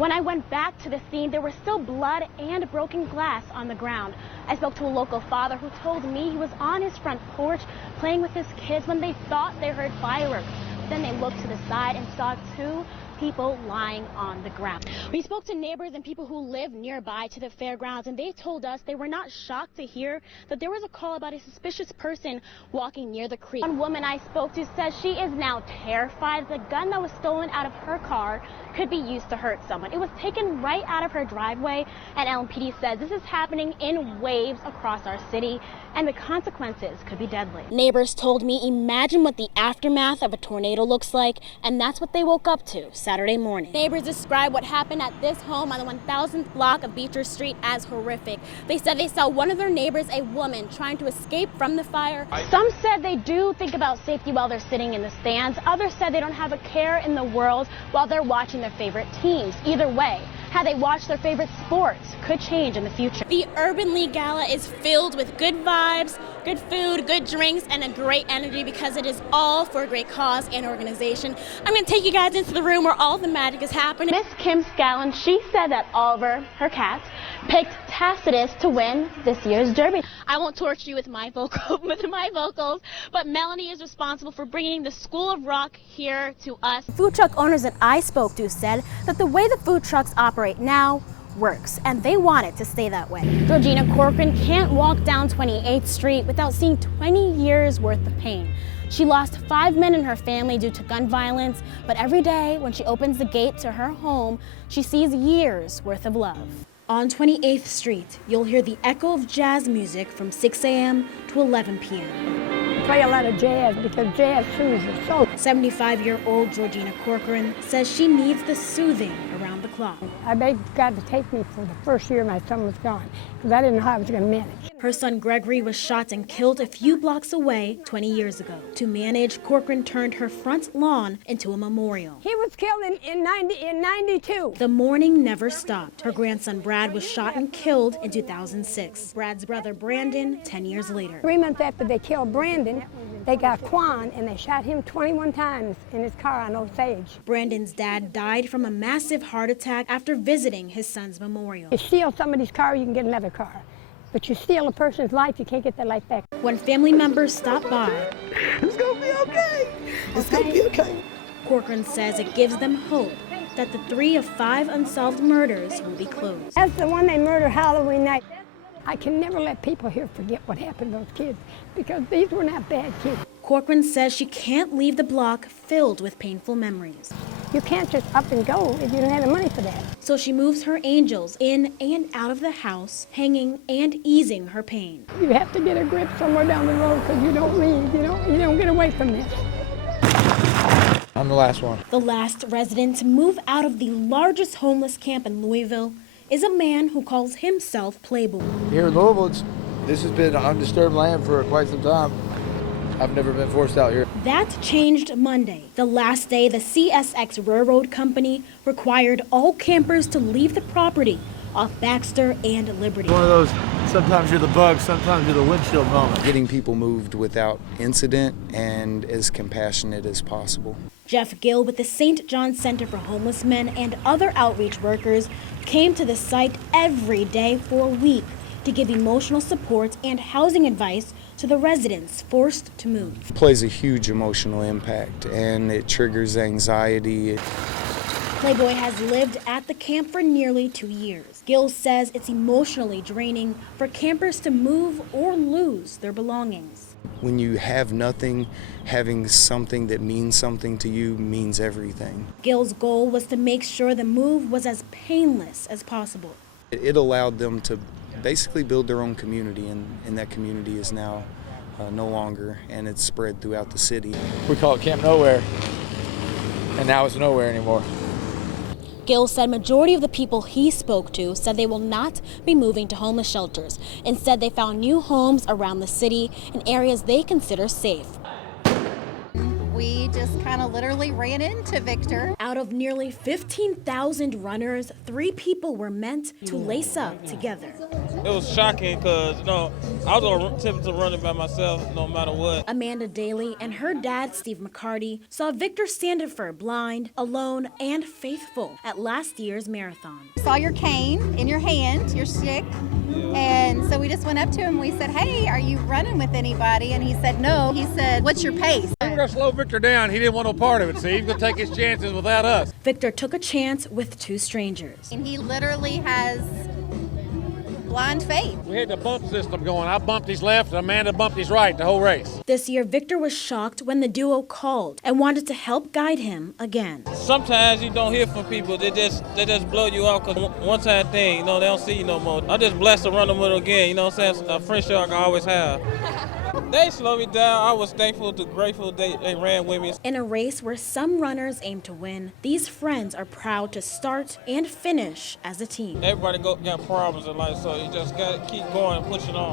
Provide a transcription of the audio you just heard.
When I went back to the scene, there was still blood and broken glass on the ground. I spoke to a local father who told me he was on his front porch playing with his kids when they thought they heard fireworks. Then they looked to the side and saw two people lying on the ground. We spoke to neighbors and people who live nearby to the fairgrounds, and they told us they were not shocked to hear that there was a call about a suspicious person walking near the creek. One woman I spoke to says she is now terrified the gun that was stolen out of her car could be used to hurt someone. It was taken right out of her driveway, and LMPD says this is happening in waves across our city, and the consequences could be deadly. Neighbors told me imagine what the aftermath of a tornado looks like, and that's what they woke up to Saturday morning. Neighbors described what happened at this home on the 1000th block of Beecher Street as horrific. They said they saw one of their neighbors, a woman, trying to escape from the fire. Some said they do think about safety while they're sitting in the stands. Others said they don't have a care in the world while they're watching their favorite teams. Either way, how they watch their favorite sports could change in the future. The Urban League Gala is filled with good vibes, good food, good drinks, and a great energy because it is all for a great cause and organization. I'm going to take you guys into the room where all the magic is happening. Miss Kim Scallon, she said that Oliver, her cat, picked Tacitus to win this year's Derby. I won't torture you with my vocals, but Melanie is responsible for bringing the School of Rock here to us. Food truck owners that I spoke to said that the way the food trucks operate now works, and they want it to stay that way. Georgina Corcoran can't walk down 28th Street without seeing 20 years worth of pain. She lost 5 men in her family due to gun violence, but every day when she opens the gate to her home, she sees years worth of love. On 28th Street, you'll hear the echo of jazz music from 6 a.m. to 11 p.m. Play a lot of jazz because jazz soothes the soul. 75-year-old Georgina Corcoran says she needs the soothing around the clock. I begged God to take me for the first year my son was gone because I didn't know how I was going to manage. Her son Gregory was shot and killed a few blocks away 20 years ago. To manage, Corcoran turned her front lawn into a memorial. He was killed in 92. The mourning never stopped. Her grandson Brad was shot and killed in 2006. Brad's brother Brandon 10 years later. 3 months after they killed Brandon, they got Quan and they shot him 21 times in his car on Osage. Brandon's dad died from a massive heart attack after visiting his son's memorial. You steal somebody's car, you can get another car. But you steal a person's life, you can't get their life back. When family members stop by, it's gonna be okay. It's gonna be okay. Corcoran says it gives them hope that the 3 of 5 unsolved murders will be closed. That's the one they murdered Halloween night. I can never let people here forget what happened to those kids because these were not bad kids. Corcoran says she can't leave the block filled with painful memories. You can't just up and go if you don't have the money for that. So she moves her angels in and out of the house, hanging and easing her pain. You have to get a grip somewhere down the road because you don't leave, you don't get away from this. I'm the last one. The last resident to move out of the largest homeless camp in Louisville is a man who calls himself Playboy. Here in Louisville, this has been undisturbed land for quite some time. I've never been forced out here. That changed Monday, the last day the CSX Railroad Company required all campers to leave the property off Baxter and Liberty. One of those, sometimes you're the bug, sometimes you're the windshield moment. Getting people moved without incident and as compassionate as possible. Jeff Gill with the St. John Center for Homeless Men and other outreach workers came to the site every day for a week to give emotional support and housing advice to the residents forced to move. It plays a huge emotional impact and it triggers anxiety. Playboy has lived at the camp for nearly 2 years. Gill says it's emotionally draining for campers to move or lose their belongings. When you have nothing, having something that means something to you means everything. Gill's goal was to make sure the move was as painless as possible. It allowed them to basically build their own community, and that community is now no longer, and it's spread throughout the city. We call it Camp Nowhere, and now it's nowhere anymore. Gill said majority of the people he spoke to said they will not be moving to homeless shelters. Instead, they found new homes around the city in areas they consider safe. We just kind of literally ran into Victor. Out of nearly 15,000 runners, 3 people were meant to lace up together. It was shocking because, I was attempting to run it by myself no matter what. Amanda Daly and her dad, Steve McCarty, saw Victor Standifer blind, alone, and faithful at last year's marathon. Saw your cane in your hand, your stick, and so we just went up to him. We said, hey, are you running with anybody? And he said, no. He said, what's your pace? We were going to slow Victor down. He didn't want no part of it, see? He was going to take his chances without us. Victor took a chance with two strangers. And he literally has blind faith. We had the bump system going. I bumped his left, and Amanda bumped his right the whole race. This year, Victor was shocked when the duo called and wanted to help guide him again. Sometimes you don't hear from people. They just blow you off because one-time thing, they don't see you no more. I'm just blessed to run them with again, you know what I'm saying? A friendship I can always have. They slowed me down. I was grateful they ran with me. In a race where some runners aim to win, these friends are proud to start and finish as a team. Everybody got problems in life, so you just got to keep going and pushing on.